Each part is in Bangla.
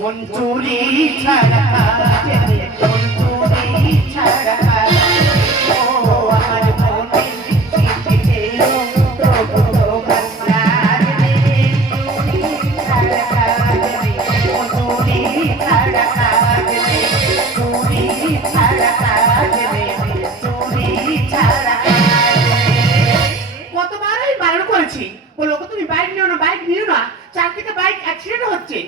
মঞ্জুরি ছাড়া কাজে নেই, মঞ্জুরি ছাড়া কাজে নেই। ও আমার মনে চিঠিতে তবু তোমার কাজ নেই, মঞ্জুরি ছাড়া কাজে নেই, মঞ্জুরি ছাড়া কাজে নেই, মঞ্জুরি ছাড়া কাজে নেই, মঞ্জুরি ছাড়া কাজে নেই। কতবার আমি বারণ করেছি, বলো তুমি বাইক নিও না, বাইক নিও না, চারদিকে বাইক অ্যাক্সিডেন্ট হচ্ছে।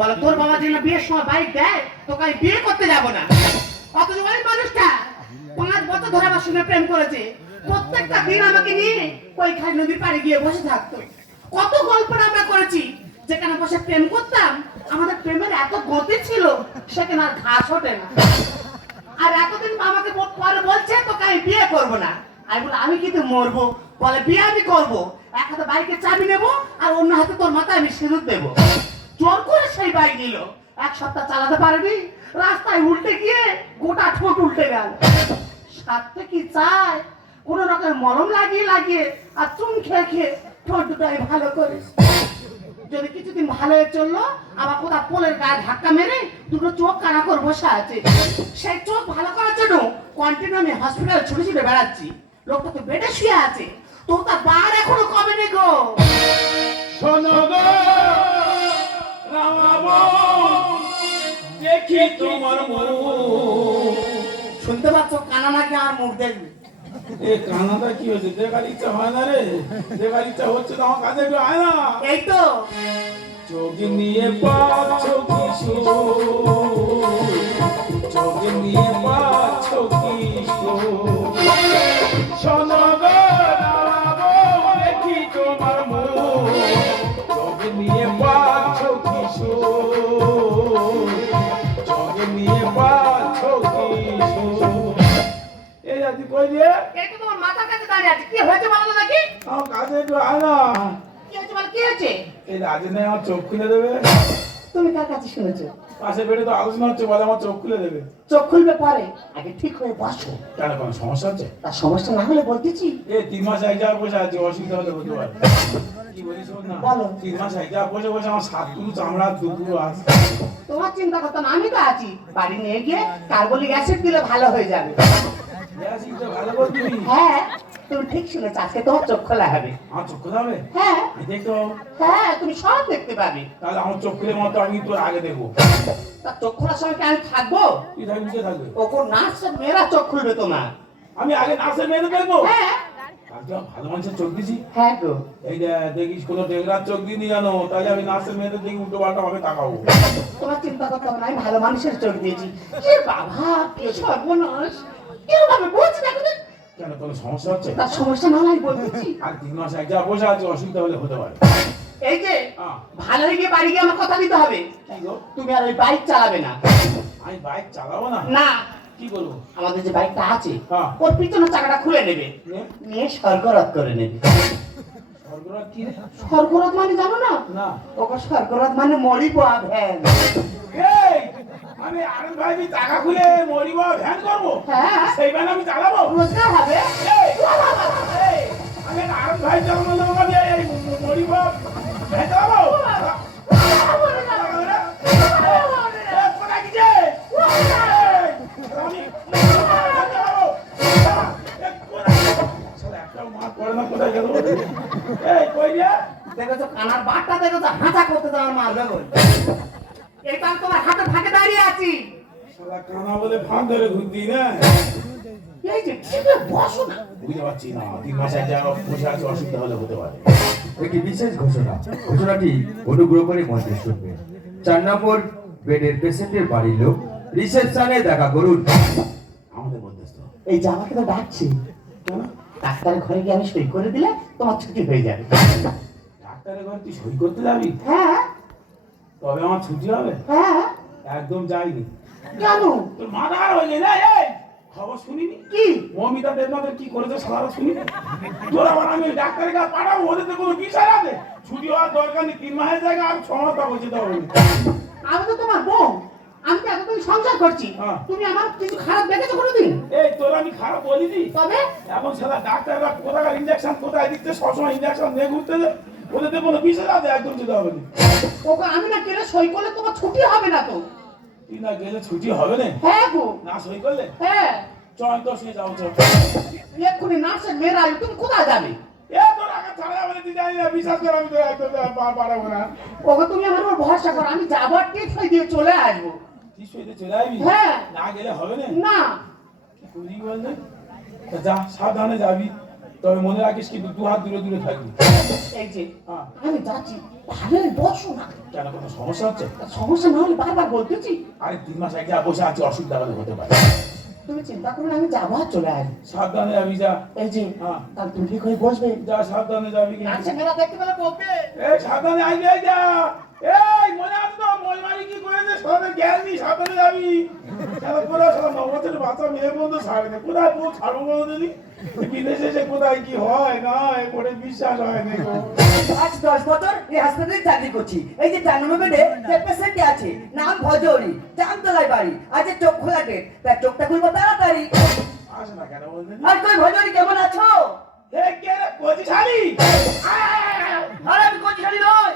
বলো তোর বাবা যেন বিয়ের সময় বাইক দেয়, তোকে আমি বিয়ে করতে যাবো না। অথচ ওই মানুষটা 5 বছর ধরে আমার সঙ্গে প্রেম করেছে, প্রত্যেকটা দিন আমাকে নিয়ে ওই খাই নদীর পাড়ে গিয়ে বসে থাকতো। কত গল্প আমরা করেছি, যেখানে বসে প্রেম করতাম, আমাদের প্রেমের এত গতি ছিল, সেখানে আর ঘাস ওঠে না। আর এতদিন আমাকে পরে বলছে তোকে আমি বিয়ে করবো না। আমি বলে আমি কিন্তু মরবো, বলে বিয়ে আমি করবো, এক হাতে বাইকের চাবি নেবো আর অন্য হাতে তোর মাথায় আমি সিঁদুর দেবো। জোর করে সেই বাইক নিল, 1 সপ্তাহ চালাতে পারেনি, রাস্তায় উল্টে গিয়ে গোটা ঠোঁট উল্টে গেল। সাথে কি চায়, কোন রকম মলম লাগিয়ে লাগিয়ে আর চুন খেয়ে খেয়ে ঠোঁট দুটাই ভালো করিস। যদি কিছুদিন ভালো হয়ে চললো, আবার কোথাও পোলের গায়ে ধাক্কা মেরে দুটো চোখ কানা করে বসে আছে। সেই চোখ ভালো করার জন্য কন্টিনিউ আমি হসপিটালে ছুটে ছুটে বেড়াচ্ছি। লোকটা তো বেডে শুয়ে আছে, তো তার বার এখনো কমেনি গো। শোনো গো রামাবো, দেখি তোমার মুখ। শুনতে পাচ্ছ কানা নাকি আমার মুখ দেখবি? এ কানাটা কি হয়েছে? দেখার ইচ্ছা হয় না রে, দেখার ইচ্ছা হচ্ছে তো আমার কাছে একটু আয় না। এই তো চোখ নিয়ে পাচ্ছ কিশোর, চোখ নিয়ে পাচ্ছ কিশোর। শোনো গো রামাবো, দেখি তোমার মুখ। চোখ নিয়ে পাচ্ছ কিশোর, চোখ নিয়ে পাচ্ছ কিশোর। এই আজ কই দিয়ে এই তো তোমার মাথার কাছে দাঁড়িয়ে আছে, কি হয়েছে বলো তো দেখি? আমার কাছে একটু আয় না। কি হয়েছে বল, কি হয়েছে? এই রাজে নাই আমার চোখ খুলে দেবে। তুমি কার কাছে শুনেছো? পাশে বেড়ে তো আলোচনা হচ্ছে, বলে আমার চোখ খুলে দেবে। চোখ খুলবে পরে, আগে ঠিক হয়ে বসো। কেন কোনো সমস্যা হচ্ছে? তার সমস্যা না হলে বলতেছি। 3 মাস এক জায়গায় বসে আছে, অসুবিধা হলে হতে পারে। কি বলিস শোন না, বলো। 3 মাস এক জায়গায় বসে বসে আমার 7 টুকরো চামড়া দুপুরো আছে। তোমার চিন্তা করতাম, আমি তো আছি। বাড়ি নিয়ে গিয়ে কার্বলিক অ্যাসিড দিলে ভালো হয়ে যাবে। ভালো করবি? হ্যাঁ তুমি ঠিক শুনেছ, আজকে তোমার চোখ খোলা হবে। আমার চোখ খুলে হবে? হ্যাঁ দেখো। হ্যাঁ, তুমি সব দেখতে পাবে। তাহলে আমার চোখ খুলে মতো আমি তোর আগে দেখবো। তা চোখ খোলার সময় কি আমি থাকবো? তুই থাকবি, কে থাকবে? ওপর নার্সের মেয়েরা চোখ খুলবে তোমার। আমি আগে নার্সের মেয়েদের দেখবো? হ্যাঁ আজকে ভালো মানুষের চোখ দিছি। হ্যাঁ গো, এই দেখিস কোনো ডেংরার চোখ দিনি জানো, তাহলে আমি নার্সের মেয়েদের দেখি উল্টো পাল্টা ভাবে তাকাবো। তোমার চিন্তা করতে হবে না, আমি ভালো মানুষের চোখ দিয়েছি। এ বাবা, কি সর্বনাশ! কেউ ভাবে বলছি দেখো তো। কেন কোনো সমস্যা হচ্ছে? তার সমস্যা না হয় বলতেছি। আর 3 মাস এক জায়গায় বসে আছে, অসুবিধা হলে হতে পারে। এই যে হ্যাঁ। ভালো হয়ে গিয়ে বাড়ি গিয়ে আমার কথা দিতে হবে। কি গো? তুমি আর ওই বাইক চালাবে না। আমি বাইক চালাবো না? না, কি করবো? আমাদের যে বাইকটা আছে, হ্যাঁ। ওর পিছনের চাকাটা খুলে নেবে, নিয়ে? নিয়ে স্বর্গরথ করে নেবে। স্বর্গরাজ কি রে? স্বর্গরথ মানে জানো না? না। ওকে স্বর্গরথ মানে মরিব ভ্যান। এই, আমি আরেক ভাই টাকা খুলে মরিব ভ্যান করবো? হ্যাঁ। সেই ভ্যান আমি চালাবো? রোজগার হবে। এই, এই, আমি আরেক ভাই চালানো লোক, আমি এই মরিব ভ্যান চালাবো? দেখো তো কানার বাটটা, দেখো তো হাঁচা করতে যাওয়ার মারবে বল। এই তো আমি তোমার হাতে ফাঁকে দাঁড়িয়ে আছি। শালা কানা বলে ফাঁক ধরে ঘুরতি না? এই যে ঠিকই বসো না। বুঝতে পারছি না, 3 মাস এক জায়গায় বসে আছে, অসুবিধা হলে হতে পারে। একটি বিশেষ ঘোষণা। ঘোষণাটি অনুগ্রহ করে মধ্যে শুনবেন। 4 নম্বর বেডের পেশেন্টের বাড়ির লোক রিসেপশনে দেখা করুন। আমাদের মধ্যস্থ। এই যে আমাকে তো ডাকছি, কেন? ডাক্তারের ঘরে গিয়ে আমি সই করে দিলে তোমার ছুটি হয়ে যাবে। ডাক্তারের ঘরে তুই সই করতে যাবি? হ্যাঁ তবে আমার ছুটি হবে? হ্যাঁ। একদম যাইনি। কেন? তোর মাথা খারাপ হয়ে যায় না? এই খবর শুনিনি কি? মমিতা দেবনাথের কি করেছে সারা শুনিনি? তোর আবার আমি ডাক্তারের কাছে পাঠাবো, ওদের তো কোনো বিষয় আছে? ছুটি হওয়ার দরকার নেই, 3 মাসের জায়গায় আর 6 মাস পাবো, যেতে হবে। আমি তো তোমার বউ, আমি তো এতদিন সংসার করছি। হ্যাঁ। তুমি আমার কিছু খারাপ দেখেছো কোনোদিন? এই তোর আমি খারাপ বলিনি। তবে এখন সারা ডাক্তাররা কোথাকার ইঞ্জেকশন কোথায় দিচ্ছে, সবসময় ইঞ্জেকশন নিয়ে ঘুরতে ওদের কোনো বিষয় আছে একদম যেতে হবে না। ওকে আমি না গেলে সই করলে তোমার ছুটি হবে না তো। তুই না গেলে ছুটি হবে না? হ্যাঁ গো। না সই করলে? হ্যাঁ। চল তো সে যাও চল। এক্ষুনি নার্সের মেয়েরা আসবে, তুমি কোথায় যাবে? এ তোর আগে ছাড়া যাবে না, তুই জানি না, বিশ্বাস করে আমি তো একদম পারাবো না। ওকে তুমি আমার উপর ভরসা করো, আমি যাবো আর টিপস দিয়ে চলে আসবো। তুই সইতে চলে আসবি? হ্যাঁ। না গেলে হবে না? না। কি করি বললে? তা যা, সাবধানে যাবি, তবে মনে রাখিস কিন্তু 2 হাত দূরে দূরে থাকবি। এই যে হ্যাঁ। আমি যাচ্ছি, ভালোই বসো না। কেন, কোনো সমস্যা হচ্ছে? সমস্যা না হলে বারবার বলতেছি। আরে 3 মাস আগে যা বসে আছে, অসুবিধা হলে হতে পারে। তুমি চিন্তা করো না, আমি যাবো আর চলে আসবো। সাবধানে যাবি, যা। এই যে হ্যাঁ। তাহলে তুমি ঠিক হয়ে বসবে। যা, সাবধানে যাবি কিন্তু। নার্সের মেয়েরা দেখতে পেলে বলবে। এই সাবধানে আই যাই যা। এই মনে আছে তো মলমারি কি করেছে, সাথে জ্ঞান নেই, সাবধানে যাবি। সারা পুরো সারা 9 বছরের বাচ্চা মেয়ে বন্ধু ছাড়ে না, কোথায় বউ ছাড়বো বলো দিদি? বিদেশে এসে কোথায় কি হয় না হয় পরে বিশ্বাস হয় না গো। আজ 10 বছর এই হাসপাতালে চাকরি করছি। এই যে 4 নম্বর বেডে যে পেশেন্ট আছে, নাম ভজরি, জামতলায় বাড়ি, আজ চোখ খোলা ডেট, তার চোখটা খুলবো তাড়াতাড়ি। আসে না কেন বলতে? আর কই ভজরি, কেমন আছো? এ কে রে, কোচি শালি? আরে আমি কোচিখালি নই,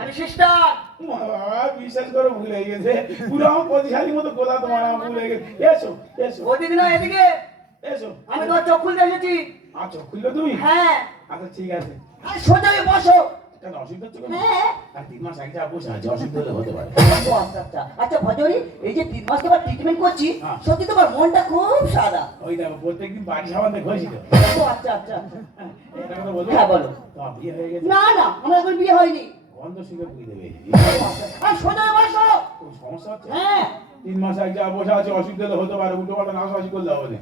আমি সিস্টার। বাবা, বিশ্বাস করে ভুলে গেছে, পুরো আমার কোচি শালির মতো গোলা তোমার আমার ভুলে গেছে। এসো এসো ওদিকে না এদিকে, এসো। আমি তোমার চোখ খুলতে এসেছি। আচ্ছা খুললো তুমি? হ্যাঁ। আচ্ছা ঠিক আছে। আরে সোজা হয়ে বসো। কেন, অসুবিধা হচ্ছে কেন? হ্যাঁ। আর 3 মাস আগে যা বসে আছে, অসুবিধা হলে হতে পারে। ও আচ্ছা আচ্ছা। আচ্ছা ভজরি, এই যে 3 মাস তোমার ট্রিটমেন্ট করছি, হ্যাঁ। সত্যি তোমার মনটা খুব সাদা। ওই দেখো, প্রত্যেকদিন বাড়ি সাবান দিয়ে ঘষি তো। ও আচ্ছা আচ্ছা। এটা কথা বলবো? হ্যাঁ বলো। তোমার বিয়ে হয়ে গেছে? না না, আমার এখন বিয়ে হয়নি। গন্ধ শুকে বুঝে দেবে। আর সোজা হয়ে বসো। কোনো সমস্যা হচ্ছে? হ্যাঁ। 3 মাস আগে যা বসে আছে, অসুবিধা হলে হতে পারে, উল্টো পাল্টা নাশাশি করলে হবে না।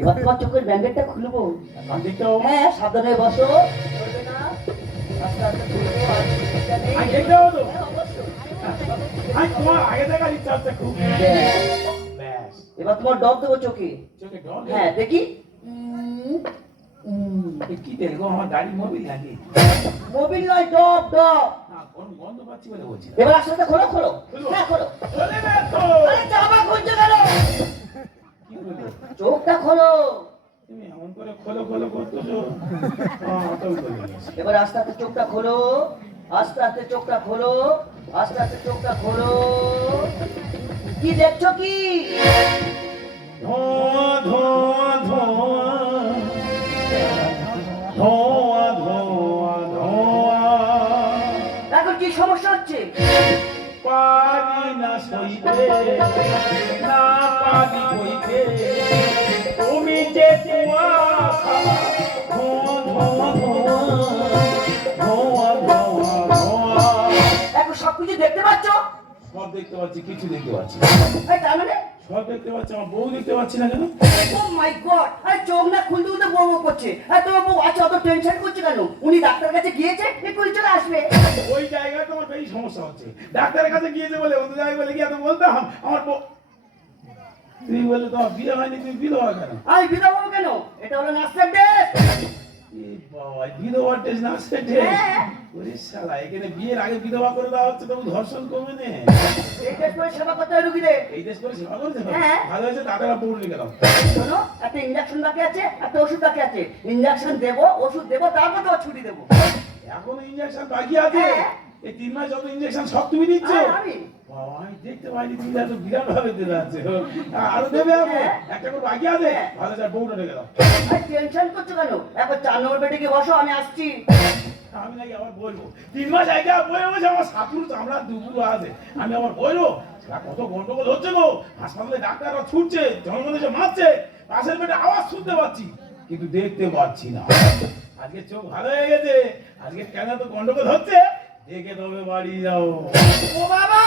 এবার তোমার চোখের ব্যান্ডেডটা খুলবো। কান দেখতে হবে? হ্যাঁ, সাবধানে বসো। চলবে না। আস্তে আস্তে খুলবো, আর চিন্তা নেই। আমি দেখতে হবে তো? হ্যাঁ, অবশ্যই। আমি তোমার আগে দেখার ইচ্ছা হচ্ছে খুব। ব্যাস। ব্যাস। এবার তোমার ডব দেবো চোখে। চোখে ডর? হ্যাঁ দেখি। এ কি দেখো, আমার গাড়ি মোবিল নাকি? মোবিল নয়, ডব ডব। না, কোন গন্ধ পাচ্ছি বলে বলছি না। এবার আস্তে আস্তে খোলো খোলো। হ্যাঁ খোলো। চলে না তো। আরে জামা খুলছে কেন? কি বলবো? চোখটা খোলো। তুমি এমন করে খোলো খোলো করতেছো। অত বলে গেছে। এবার আস্তে আস্তে চোখটা খোলো। আস্তে আস্তে চোখটা খোলো। আস্তে আস্তে চোখটা খোলো। কি দেখছো কি? ধোঁয়া ধোঁয়া ধোঁয়া ধোঁয়া ধোঁয়া ধোঁয়া, এখন কি সমস্যা হচ্ছে? পারি না সইতে, না পারি বইতে, তুমি যে কুয়াশা, ধোঁয়া ধোঁয়া ধোঁয়া ধোঁয়া ধোঁয়া ধোঁয়া। এখন সবকিছু দেখতে পাচ্ছ? সব দেখতে পাচ্ছি, কিছু দেখতে পাচ্ছি। এই তার মানে? সব দেখতে পাচ্ছি, আমার বউ দেখতে পাচ্ছি না কেন? ও মাই গড! আরে চোখ না খুলতে খুলতে বউ বউ করছে। আর তোমার বউ আছে, অত টেনশন করছে কেন? উনি ডাক্তার কাছে গিয়েছে, এক্ষুনি চলে আসবে। ওই জায়গায় তোমার বেশি সমস্যা হচ্ছে। ডাক্তারের কাছে গিয়েছে বলে, অন্য জায়গায় বলে গিয়ে তো বলতাম আমার বউ। তুমি বললে তোমার বিয়ে হয়নি, তুমি বিধবা কেন? আমি বিধবা হবো কেন? এটা হলো নার্সের ড্রেস। এ বাবা, বিধবা টেস্ট না সেটে। হ্যাঁ। ওরে শালা, এখানে বিয়ের আগে বিধবা করে দেওয়া হচ্ছে, তবু ধর্ষণ কমে নে। এই ড্রেস পরে সেবা করতে হয় রুগীদের। এই দেশ করে সেবা করতে হবে? হ্যাঁ। ভালো হয়েছে, দাদারা পড়ে লিখে দাও। শোনো, একটা ইঞ্জেকশন বাকি আছে, একটা ওষুধ বাকি আছে। ইঞ্জেকশন দেবো, ওষুধ দেবো, তারপর তো ছুটি দেবো। এখনো ইঞ্জেকশন বাকি আছে? হ্যাঁ। এই 3 মাস যত ইঞ্জেকশন সব তুমি দিচ্ছ? আর আমি বাবা, আমি দেখতে পাইনি, তুমি এত বিরাট ভাবে দিতে যাচ্ছে। আরো দেবে আপনি? হ্যাঁ। একটা করে বাকি আছে? ভালো স্যার, বউটা রেখে দাও। টেনশন করছো কেন? এখন 4 নম্বর বেডে গিয়ে বসো, আমি আসছি। আমি নাকি আবার বলবো 3 মাস আগে বলে বসে আমার সাতুর চামড়া দুপুর আছে, আমি আবার বলবো কত গন্ডগোল হচ্ছে গো, হাসপাতালে ডাক্তাররা ছুটছে, জনগণ এসে মারছে, পাশের বেডে আওয়াজ শুনতে পাচ্ছি কিন্তু দেখতে পাচ্ছি না। আজকে চোখ ভালো হয়ে গেছে, আজকে কেন তো গন্ডগোল হচ্ছে, দেখে তবে বাড়ি যাও। ও বাবা,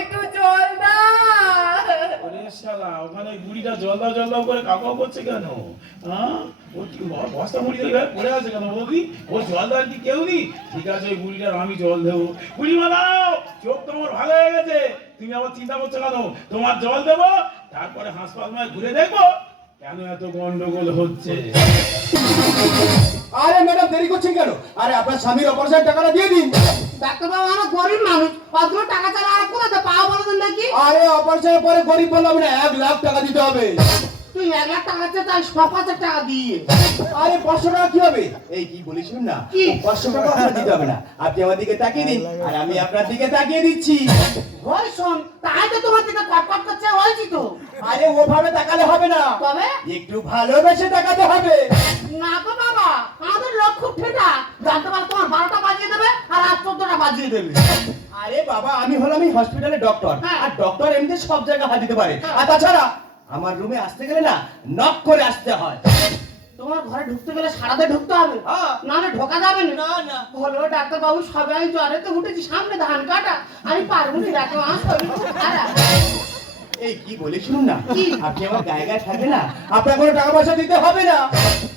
একটু জল দাও। ওরে শালা, ওখানে বুড়িটা জল দাও করে কাকাও করছে কেন? হ্যাঁ, ও কি বস্তা মুড়ি দিয়ে পড়ে আছে কেন বৌদি? ওর জল দেওয়ার কি কেউ নেই? ঠিক আছে, ওই বুড়িটার আমি জল দেবো। বুড়ি মা দাও, চোখ তোমার ভালো হয়ে গেছে, তুমি আবার চিন্তা করছো কেন? তোমার জল দেবো, তারপরে হাসপাতাল ঘুরে দেখবো কেন এত গন্ডগোল হচ্ছে। আরে ম্যাডাম, দেরি করছেন কেন? আরে আপনার স্বামীর অপারেশনের টাকাটা দিয়ে দিন। ডাক্তারবাবু আমরা গরিব মানুষ, অতগুলো টাকা ছাড়া আর কোথাতে পাওয়া বলো তো নাকি? আরে অপারেশনের পরে গরিব বললাম না, 1 লাখ টাকা দিতে হবে। তুই 1,00,000 টাকা চাই 5,000 টাকা দিয়ে। আরে 500 টাকা কি হবে? এই কি বলিস শুন না, কি? 500 টাকা আপনার দিতে হবে না, আপনি আমার দিকে তাকিয়ে দিন আর আমি আপনার দিকে তাকিয়ে দিচ্ছি। ওই শোন, তাই তো তোমার দিকে কটকট করছে, হয়েছি তো। আরে ওভাবে তাকালে হবে না, তবে একটু ভালোবেসে তাকাতে হবে। না গো বাবা, আমাদের লোক খুব ঠেটা, জানতে পারো তোমার 12টা বাজিয়ে দেবে আর রাত 14টা বাজিয়ে দেবে। আরে বাবা, আমি হলাম এই হসপিটালের ডক্টর, হ্যাঁ। আর ডক্টর এমনি সব জায়গায় হাত দিতে পারে। হ্যাঁ। আর তাছাড়া আমার রুমে আসতে গেলে না নক করে আসতে হয়। তোমার ঘরে ঢুকতে গেলে সারাতে ঢুকতে হবে, হ্যাঁ। নাহলে ঢোকা যাবে না। না না, হলো ডাক্তার বাবু, সবাই জ্বরে তো উঠেছি, সামনে ধান কাটা, আমি পারবো না, রাখো আমার শরীর খুব খারাপ। এই কি বলি শুনুন না, কি? আপনি আমার গায়ে গায়ে থাকবে না, আপনার কোনো টাকা পয়সা দিতে হবে না,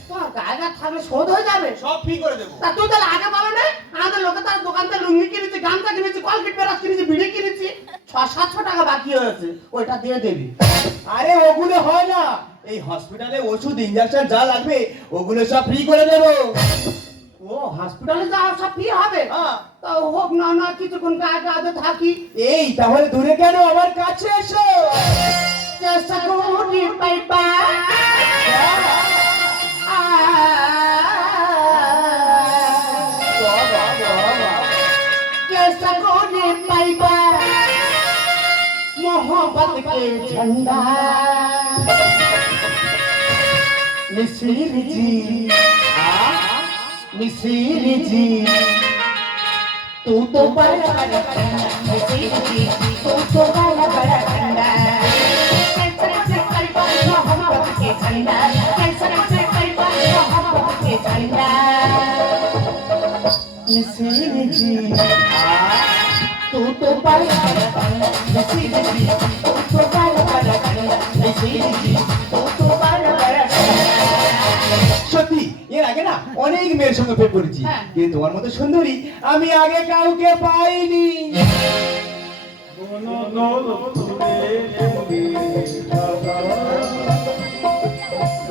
তোমার গায়ে গায়ে থাকলে শোধ হয়ে যাবে। সব ফ্রি করে দেবো। তা তুই তাহলে আগে বলো না, আমাদের লোকে তার দোকান থেকে লুঙ্গি কিনেছি, গামছা কিনেছি, কলগেট ব্রাশ কিনেছি, বিড়ি কিনেছি, 600-700 টাকা বাকি হয়েছে, ওইটা দিয়ে দেবি। আরে ওগুলো হয় না, এই হসপিটালে ওষুধ ইনজেকশন যা লাগবে ওগুলো সব ফ্রি করে দেবো। ও হসপিটালে যাওয়া সব ফ্রি হবে? হ্যাঁ। তা হোক না, না কিছুক্ষণ গায়ে গায়ে থাকি। এই তাহলে দূরে কেন, আমার কাছে এসো। চেষ্টা করি পাইবা कैसा कोने पाइबा मोहब्बत के झंडा मिसिर जी, मिसिर जी, तू तो बड़ा बड़ा ठंडा, मिसिर जी तू तो बड़ा बड़ा ठंडा, कैसा कैसे पाइबा मोहब्बत के झंडा, कैसा कैसे पाइबा मोहब्बत के झंडा मिसिर जी, तू तो बड़ा बड़ा ठंडा, मिसिर जी तू तो बड़ा बड़ा ठंडा, मिसिर जी तू तो बड़ा बड़ा ठंडा। সত্যি এর আগে না অনেক মেয়ের সঙ্গে প্রেম করেছি, হ্যাঁ। কিন্তু তোমার মতো সুন্দরী আমি আগে কাউকে পাইনি। কোনো দল ফুলে ফুলে ঢাকা,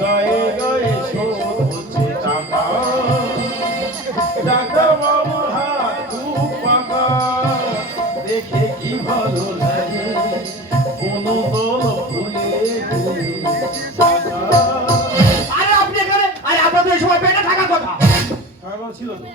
গায়ে গায়ে শোধ হচ্ছে টাকা, ডাক্তার বাবুর হাত খুব পাকা, দেখে কি ভালো লাগে, কোনো দল ফুলে ফুলে ঢাকা। আরে আপনি এখানে, আরে আপনাদের এই সময় পেটে থাকার কথা। কাগজ ছিল তো,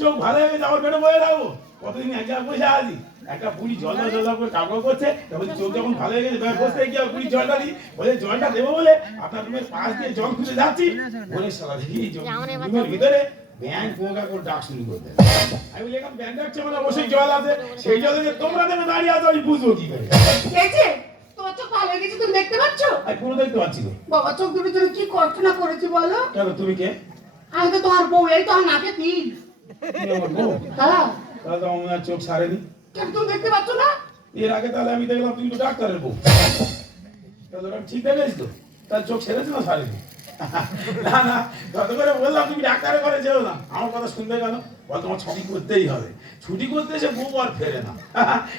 চোখ ভালো হয়ে গেছে, আমার পেটে বয়ে রাখবো, কতদিন এক জায়গায় বসে আছি, একটা বুড়ি জলদা জলদা করে কাগজ করছে, তারপর চোখ যখন ভালো হয়ে গেছে বসতে গিয়ে বুড়ি জলটা দিই, বলে জলটা দেবো বলে আপনার রুমের পাশ দিয়ে জল খুঁজে যাচ্ছি, বলে সারা দেখি রুমের ভিতরে ব্যাংক পোকা করে ডাক শুরু করতে। আমি বলি এখন ব্যাংক ডাকছে মানে অবশ্যই জল আছে, সেই জলে যে তোমরা দেবে দাঁড়িয়ে আছো আমি বুঝবো কি করে। এই যে তোমার চোখ ভালো হয়ে গেছে, তুমি দেখতে পাচ্ছ? আমি পুরো দেখতে পাচ্ছি তো। বাবা চোখ দুটো জন্য কি কল্পনা করেছি বলো? কেন তুমি কে? আমি তো তোমার বউ, এই তো আমার নাকে তিল। তুমি আমার বউ? হ্যাঁ, তাহলে তো আমার মনে হয় চোখ সারেনি। কেন তুমি দেখতে পাচ্ছ না? এর আগে তাহলে আমি দেখলাম তুমি তো ডাক্তারের বউ, তাহলে ওটা আমি ঠিক দেখেছি তো, তাহলে চোখ ছেড়েছে না সারেনি? না না, কত করে বললাম তুমি ডাক্তারের ঘরে যেও না, আমার কথা শুনবে কেন? বল তোমার ছুটি করতেই হবে, ছুটি করতে এসে বউ আর ফেরে না,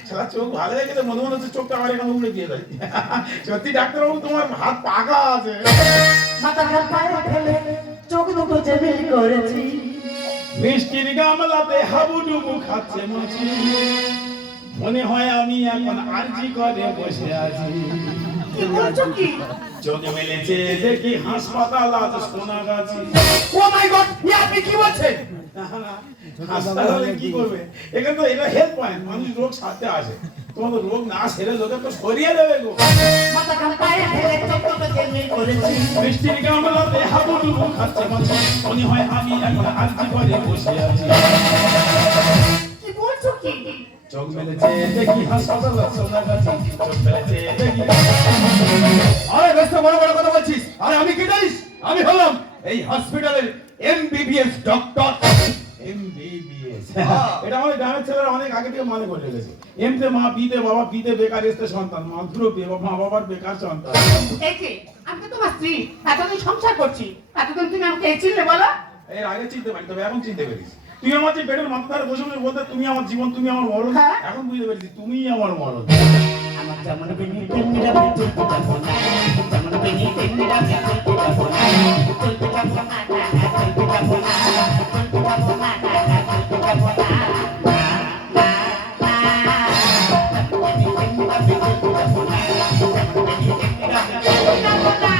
সারা চোখ ভালো হয়ে গেছে, মনে মনে হচ্ছে চোখটা আমার এখানে উড়ে দিয়ে দেয়। সত্যি ডাক্তারবাবু তোমার হাত পাকা আছে। মাথা পায়ে ফেলে চোখ দুটো যে মিল করেছি, মিষ্টির গামলাতে হাবুডুবু খাচ্ছে মাছি, মনে হয় আমি এখন আরজি করে বসে আছি। কি বলছো কি? চোখ মেলেছে দেখি হাসপাতাল আছে সোনাগাছি। ও মাই গড, আপনি কি বলছেন? না, না, হাসপাতালে কি করবে? এখানে তো এটা হেল্প পয়েন্ট, মানুষ রোগ সারতে আসে, তোমার তো রোগ না সেরে লোকের তো সরিয়ে দেবে গো। মাথা পায়ে ফেলে চোখ দুটো যে মিল করেছি, মিষ্টির গামলাতে হাবুডুবু খাচ্ছে মাছি, মনে হয় আমি এখন আরজি করে বসে আছি। কি বলছো কি? চোখ মেলেছে দেখি হাসপাতাল আছে সোনাগাছি, চোখ মেলেছে দেখি। আরে ব্যস্ত বড় বড় কথা বলছিস, আরে আমি কি জানিস? আমি হলাম এই হসপিটালের এমবিবিএস ডক্টর। MBBS এটা আমাদের গ্রামের ছেলেরা অনেক আগে থেকে মনে করে রেখেছে। এম তে মা, বি তে বাবা, বি তে বেকার, এস তে সন্তান, মাধুর মা বাবার বেকার সন্তান। এই যে আমি তো তোমার স্ত্রী, এতদিন সংসার করছি, এতদিন তুমি আমাকে এই চিনলে বলো? এর আগে চিনতে পারি, তবে এখন চিনতে পেরেছি। তুই আমার যে পেটের মাথা ধারে বসে বসে বলতে তুমি আমার জীবন, তুমি আমার মরণ, হ্যাঁ। এখন বুঝতে পেরেছি তুমিই আমার মরণ। আমার যেমন বেনি তেমনিরা চলতে যাবো না, যেমন বেনি তেমনিরা চলতে যাবো না, চলতে যাবো না, চলতে যাবো না, চলতে যাবো না, চলতে যাবো না, যেমন বেনি তেমনিরা চলতে যাবো না, যেমন বেনি তেমনিরা চলতে যাবো না।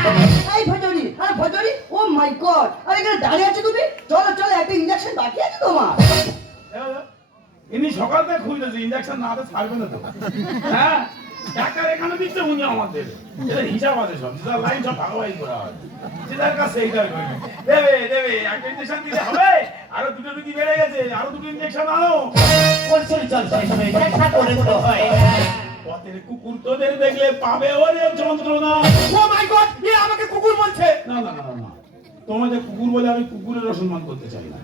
গড, আরে এখানে দাঁড়িয়ে আছো তুমি? চলো চলো, একটা ইঞ্জেকশন বাকি আছে তোমার। ইনি সকাল থেকে খুঁজতেছে ইঞ্জেকশন না হলে ছাড়বে না তো। হ্যাঁ, ডাক্তার এখানে দিচ্ছে, উনি আমাদের এটা হিসাব আছে, সব যেটার লাইন সব ভাগাভাগি করা হয়, যেটার কাছে এইটার করবে। দেবে দেবে, একটা ইঞ্জেকশন দিলে হবে, আরো দুটো রুগী বেড়ে গেছে, আরো দুটো ইঞ্জেকশন আনো। চল চল চল চল দেখা করে তো হয় না। পথের কুকুর তোদের দেখলে পাবে ওরে যন্ত্রণা। ও মাই গড, এ আমাকে কুকুর বলছে। না না না না, তোমাদের কুকুর বলে আমি কুকুরের অসম্মান করতে চাই না,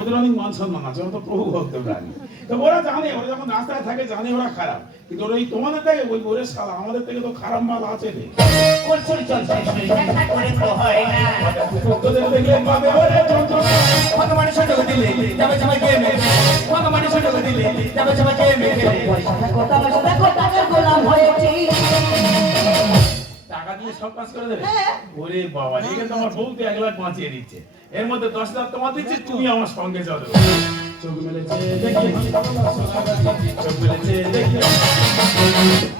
ওদের অনেক মান সম্মান আছে, ওরা তো প্রভু ভক্ত প্রাণী। তো ওরা জানে, ওরা যখন রাস্তায় থাকে জানে ওরা খারাপ, কিন্তু ওরা এই তোমাদের থেকে বলবো ওরে শালা আমাদের থেকে তো খারাপ মাল আছে রে। চল চল চল দেখা করে তো হয় না। কুকুর তোদের দেখলে পাবে ওরে যন্ত্রণা। ভগবানের সাথে দিলে যাবে যাবে গেমে, ভগবানের সাথে দিলে যাবে যাবে গেমে। দেখো তামাশা দেখো, টাকার গোলাম হয়েছি। টাকা দিয়ে সব কাজ করে দেবে? হ্যাঁ। ওরে বাবা, এখানে তো আমার বউকে 1 লাখ বাঁচিয়ে দিচ্ছে, এর মধ্যে 10,000 তোমার দিচ্ছি, তুমি আমার সঙ্গে চলো। চোখ মেলেছে দেখি, চোখ মেলেছে দেখি।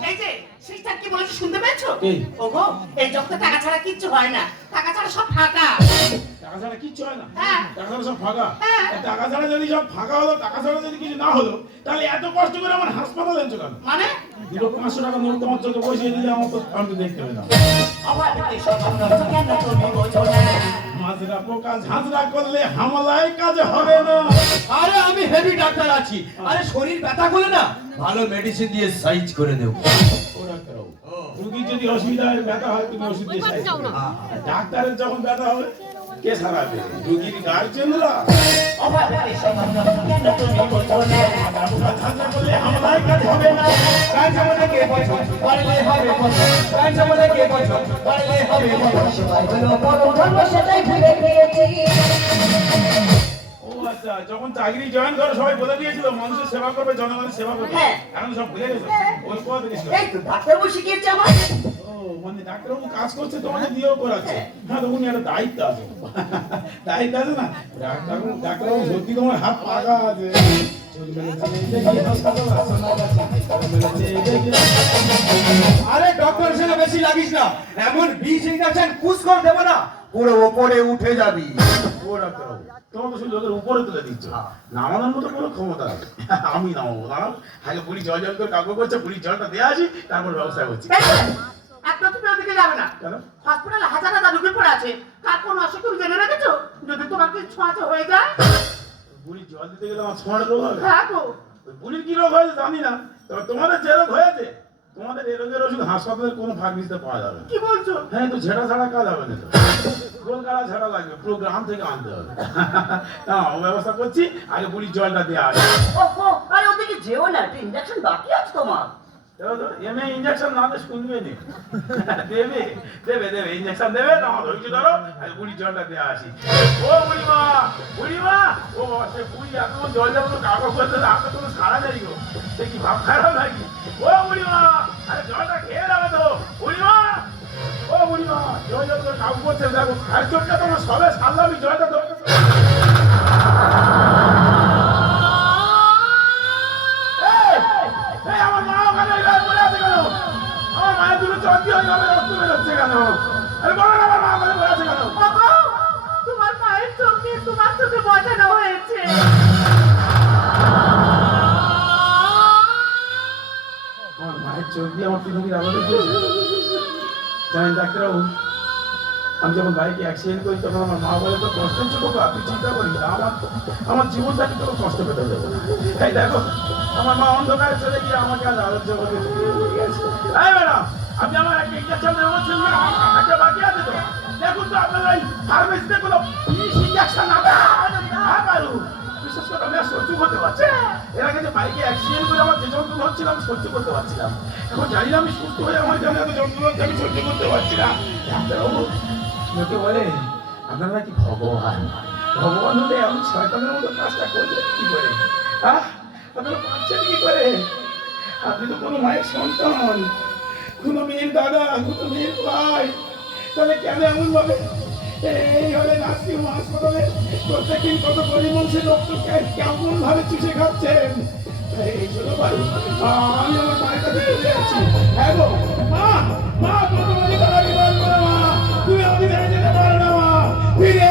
এই যে সিস্টার কি বলেছে শুনতে পেয়েছো? কি? ওগো, এই জগতে টাকা ছাড়া কিচ্ছু হয় না, টাকা ছাড়া সব ফাঁকা। টাকা ছাড়া কিচ্ছু হয় না? হ্যাঁ। টাকা ছাড়া সব ফাঁকা? হ্যাঁ। টাকা ছাড়া যদি সব ফাঁকা হলো, টাকা ছাড়া যদি কিছু না হলো, তাহলে এত কষ্ট করে আমার হাসপাতালে এনেছো কেন? মানে 2,500 টাকা নোট তোমার চোখে বসিয়ে দিলে আমার তো আমি তো দেখতে পেলাম। অভাব সব কেন তুমি বোঝো না? মাজরা পোকা ঝাঁঝরা করলে হামলায় কাজ হবে না। আরে আমি হেভি ডাক্তার আছি, আরে শরীর ব্যথা করলে না ভালো মেডিসিন দিয়ে সাইজ করে দেব। ওরা করো। রোগীর যদি অসুবিধা হয়, ব্যথা হয়, তুমি ওষুধ দিয়ে সাহায্য করো। আর ডাক্তারের যখন ব্যথা হবে, কে সারাবে? রোগীর গার্জেনরা। অভাব সব কেন তুমি বোঝো না? পোকা ঝাঁঝরা করলে হামলায় কাজ হবে না। কাজ আমাদের কে বলছো পারলে হবে বলো, কাজ আমাদের কে বলছো পারলে হবে বলো। সবাই হলো বড় ধর্ম, সেটাই ভুলে গিয়েছি। ও আচ্ছা, যখন চাকরি জয়েন করো সবাই বলে দিয়েছিল মানুষের সেবা করবে, জনগণের সেবা করবে, হ্যাঁ। এখন সব ভুলে গেছো? ওই কথা গেছিল। এই তো ডাক্তারবাবু শিখিয়েছে আমার। ও মানে ডাক্তারবাবু কাজ করছে, তোমাকে দিয়েও করাচ্ছে। হ্যাঁ, তো উনি একটা দায়িত্ব আছে, দায়িত্ব আছে না? ডাক্তারবাবু সত্যি তোমার হাত পাকা আছে। চোখ মেলেছে দেখি, হাসপাতাল আসছে না, চোখ মেলেছে দেখি। আরে ডক্টরের সঙ্গে বেশি লাগিস না, এমন বিষ ইঞ্জেকশন পুশ করে দেব না পুরো উপরে উঠে যাবি। ও ডাক্তারবাবু, তোমার তো শুধু লোকের উপরে তুলে দিচ্ছ, নামানোর মতো কোনো ক্ষমতা আছে? আমি নামাবো, দাঁড়াও, আগে বুড়ি জল জল করে কাকু করছে, বুড়ি জলটা দেওয়া আসি, তারপর ব্যবস্থা করছি। একটা তুমি ওদিকে যাবে না। কেন? হসপিটালে হাজার হাজার রোগী পড়ে আছে, কার কোন অসুখ তুমি জেনে রেখেছো? যদি তোমার কিছু ছোঁয়াচে হয়ে যায়। বুড়ি জল দিতে গেলে আমার ছোঁয়াটা রোগ হবে। হ্যাঁ গো, ওই বুড়ির কি রোগ হয়েছে জানি না, তবে তোমাদের যে রোগ হয়েছে, তোমাদের এই রোগের ওষুধ হাসপাতালের কোনো ফার্মেসিতে পাওয়া যাবে না। কি বলছো? হ্যাঁ, তো ঝেড়া ছাড়া কাজ হবে না, তো কলকাতা ছাড়া লাগবে, পুরো গ্রাম থেকে আনতে হবে। না, ও ব্যবস্থা করছি, আগে বুড়ির জলটা দেওয়া আছে। ওহো, আরে ওদিকে যেও না, একটা ইঞ্জেকশন বাকি আছে তোমার। এমনি ইঞ্জেকশন না দিয়ে শুনবে নি? দেবে দেবে দেবে, ইঞ্জেকশন দেবে, আমার ধৈর্য ধরো, আগে বুড়ির জলটা দেওয়া আসি। ও বুড়িমা, বুড়িমা, ও বাবা, সে বুড়ি এতক্ষণ জল যাবো তো কাগজ করতে, আপনার কোনো সারা নেই গো, সে কি ভাব খারাপ নাকি? ও বুড়িমা, আরে জলটা খেয়ে যাবে তো বুড়িমা। ও বুড়িমা, জল জল করে কাগজ করছে, দেখো আর চোখটা তোমার সবে সারলাম, জলটা ধরো। আমার মা ওখানে পড়ে আছে কেন? আমার মায়ের দুটো চর্দি হয়ে যাবে, রক্ত বেরোচ্ছে কেন? আরে বলো না, আমার মা ওখানে পড়ে আছে কেন? বাবা, তোমার মায়ের চোখ দিয়ে তোমার চোখে বসানো হয়েছে। আমার মায়ের চোখ দিয়ে আমার পৃথিবীর আলো দেখেছে। জানেন ডাক্তারবাবু, আমি যখন বাইকে অ্যাক্সিডেন্ট করি তখন আমার মা বলে, তো কষ্ট হচ্ছে বাবা, আপনি চিন্তা করি না, আমার জীবনটাকে তো কষ্ট পেতে দেবো না। এই দেখো, আমার মা অন্ধকারে চলে গিয়ে আমাকে আজ আলোর জগতে ফিরিয়ে গেছে। এই ম্যাডাম, আপনি আমার একটা ইঞ্জেকশন দেবো বলছেন না, একটা বাকি আছে তো? দেখুন তো আপনার ওই ফার্মেসিতে কোনো ইঞ্জেকশন আছে? হ্যাঁ পারু, বিশেষ করে আমি আর সহ্য করতে পারছি না। এর আগে যে বাইকে অ্যাক্সিডেন্ট করে আমার যে যন্ত্রণা হচ্ছিল আমি সহ্য করতে পারছিলাম, এখন জানি না আমি সুস্থ হয়ে আমার জানি এত যন্ত্রণা হচ্ছে, আমি সহ্য করতে পারছি না। ডাক্তারবাবু, লোকে বলে আপনারা নাকি ভগবান, ভগবান হলে এমন শয়তানের মতো কাজটা করলেন কি করে? আপনারা পাচ্ছেন কি করে? আপনি তো কোনো মায়ের সন্তান, কোনো মেয়ের দাদা, কোনো মেয়ের ভাই, তাহলে কেন এমন ভাবে এই হলে নার্সিং হাসপাতালে প্রত্যেকদিন কত গরিব মানুষের রক্ত কেমন ভাবে চুষে খাচ্ছেন? এই জন্য ভাই আমি আমার মায়ের কাছে চলে যাচ্ছি। হ্যাঁ গো মা, মা, তুমি আমাকে তাড়াতাড়ি বলবো না মা, তুমি আমাকে ছেড়ে যেতে পারো না মা, ফিরে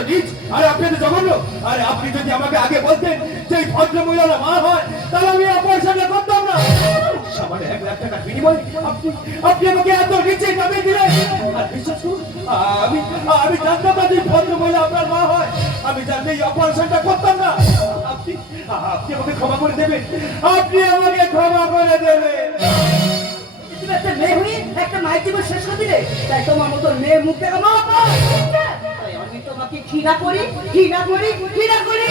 তো নিচ, আরে আপনি তো জঘন্য। আরে আপনি যদি আমাকে আগে বলতেন যে এই ভদ্র মহিলারা মা হয়, তাহলে আমি অপারেশনটা করতাম না। সামান্য 1 লাখ টাকার বিনিময়ে আপনি আমাকে এত নিচে নামিয়ে দিলেন। আর বিশ্বাস করুন, আমি জানতাম না যে ভদ্র মহিলা আপনার মা হয়। আমি জানলে এই অপারেশনটা করতাম না। আপনি আমাকে ক্ষমা করে দেবেন, আপনি আমাকে ক্ষমা করে দেবেন। তুমি একটা মেয়ে হয়ে একটা মায়ের জীবন শেষ করে দিলে, তাই তোমার মতো মেয়ে মুখ দেখা মা পায়। তাই আমি তোমাকে ঘৃণা করি, ঘৃণা করি, ঘৃণা করি।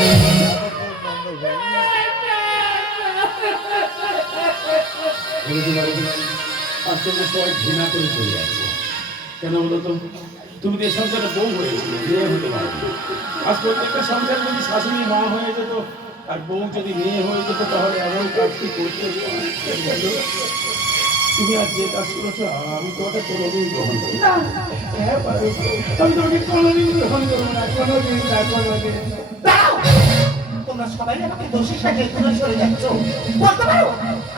আজকাল সবাই ঘৃণা করে চলে যাচ্ছে কেন বলো তো? তুমি তো এই সংসারে বউ হয়েছিলে, মেয়ে হতে পারো। আজ প্রত্যেকটা সংসারে যদি শাশুড়ি মা হয়ে যেত আর বউ যদি মেয়ে হয়ে যেত, তাহলে এমন কাজটি করতে বলো। তুমি আর যে কাজ করেছো আমি তোমাকে কোনোদিন গ্রহণ করি না। হ্যাঁ পারো, আমি তোমাকে কোনোদিন গ্রহণ করবো না, কোনোদিন না, কোনোদিন। দাও! তোমরা সবাই আমাকে দোষী সাজিয়ে তুলে চলে যাচ্ছ। বলতে পারো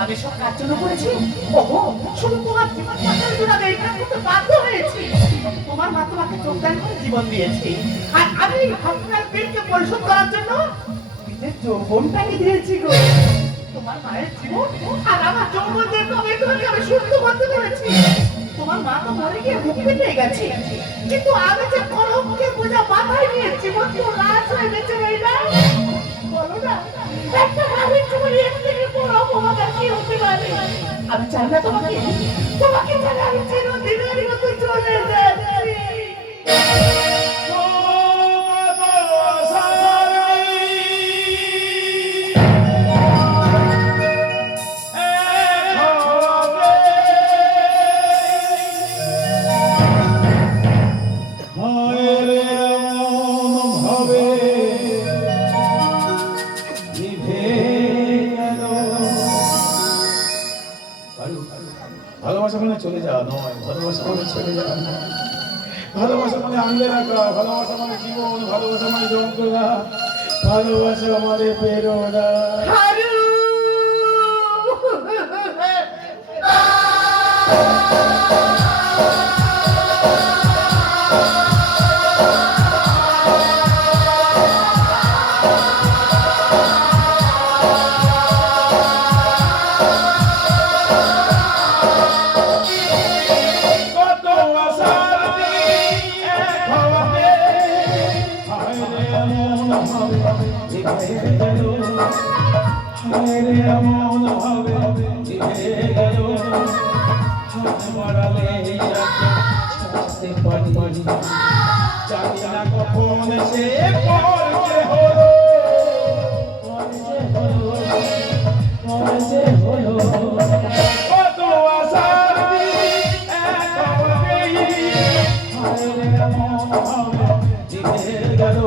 আমি সব কাজ জন্য করেছি? ওহো, শুধু তোমার জীবন বাঁচানোর জন্য আমি এই কাজ করতে বাধ্য হয়েছি। তোমার মা তোমাকে যোগদান করে জীবন দিয়েছে, আর আমি আপনার বিলকে পরিশোধ করার জন্য নিজের যৌবনটাকে দিয়েছি গো। তোমার মায়ের জীবন আর আমার যৌবন দিয়ে তবে তোমাকে আমি সুস্থ করতে পেরেছি। তোমার মা তো মরে গিয়ে মুক্তি পেয়ে গেছে, কিন্তু আমি যে কলমকে বোঝা মাথায় নিয়ে জীবন তো লাশ হয়ে বেঁচে রই না। বলো না, একটা মানুষ জীবনে এর থেকে বড় অপমান কি হতে পারে? আমি চাই না তোমাকে ছাড়া আমি চিরদিনের মতো চলে যাচ্ছি। ভালোবাসা মানে চলে যাওয়া নয়, ভালোবাসা মানে চলে যাওয়া নয়। ভালোবাসা মানে আনলে রাখা, ভালোবাসা মানে জীবন, ভালোবাসা মানে যন্ত্রণা, ভালোবাসা মানে প্রেরণা। জানি না কখন সে পড়ছে হলো, কত আশার এক হবেই, হায় রে এমন ভাবে জিতে গেল,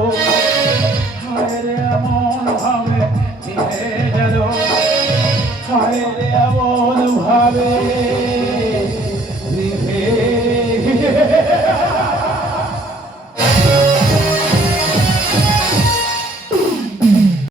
হায় রে এমন ভাবে জিতে